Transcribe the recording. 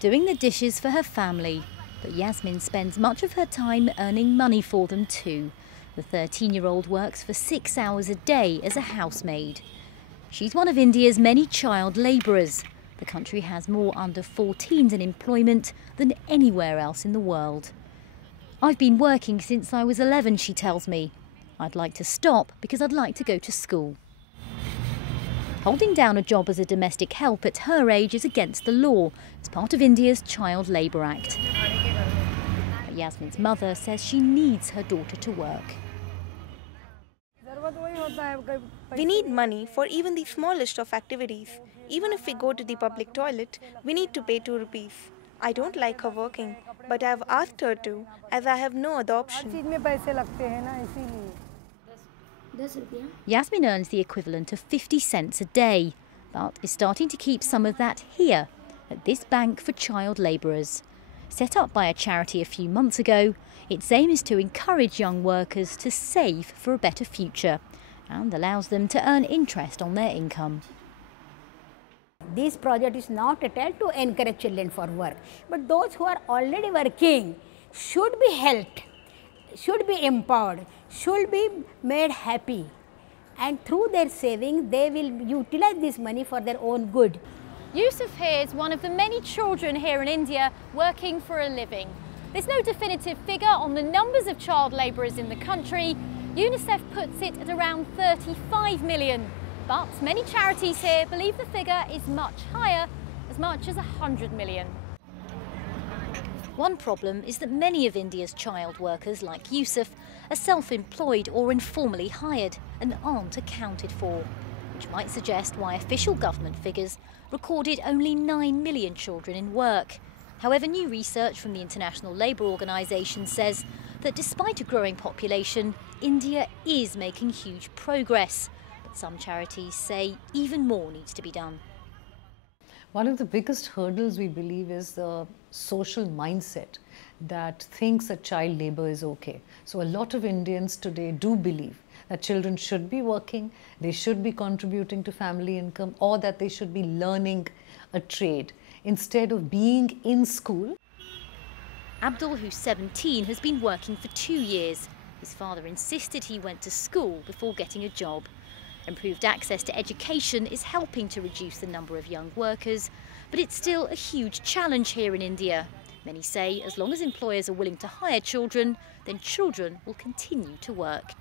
doing the dishes for her family. But Yasmin spends much of her time earning money for them too. The 13-year-old works for 6 hours a day as a housemaid. She's one of India's many child labourers. The country has more under 14s in employment than anywhere else in the world. I've been working since I was 11, she tells me. I'd like to stop because I'd like to go to school. Holding down a job as a domestic help at her age is against the law. It's part of India's Child Labour Act. But Yasmin's mother says she needs her daughter to work. We need money for even the smallest of activities. Even if we go to the public toilet, we need to pay 2 rupees. I don't like her working, but I have asked her to, as I have no other option. Yasmin earns the equivalent of 50 cents a day, but is starting to keep some of that here, at this bank for child labourers. Set up by a charity a few months ago, its aim is to encourage young workers to save for a better future and allows them to earn interest on their income. This project is not at all to encourage children for work, but those who are already working should be helped, should be empowered, should be made happy, and through their saving they will utilize this money for their own good. Yusuf here is one of the many children here in India working for a living. There's no definitive figure on the numbers of child labourers in the country. UNICEF puts it at around 35 million. But many charities here believe the figure is much higher, as much as 100 million. One problem is that many of India's child workers, like Yusuf, are self-employed or informally hired and aren't accounted for, which might suggest why official government figures recorded only 9 million children in work. However, new research from the International Labour Organization says that despite a growing population, India is making huge progress. But some charities say even more needs to be done. One of the biggest hurdles, we believe, is the social mindset that thinks that child labour is okay. So a lot of Indians today do believe that children should be working, they should be contributing to family income, or that they should be learning a trade instead of being in school. Abdul, who's 17, has been working for 2 years. His father insisted he went to school before getting a job. Improved access to education is helping to reduce the number of young workers, but it's still a huge challenge here in India. Many say as long as employers are willing to hire children, then children will continue to work.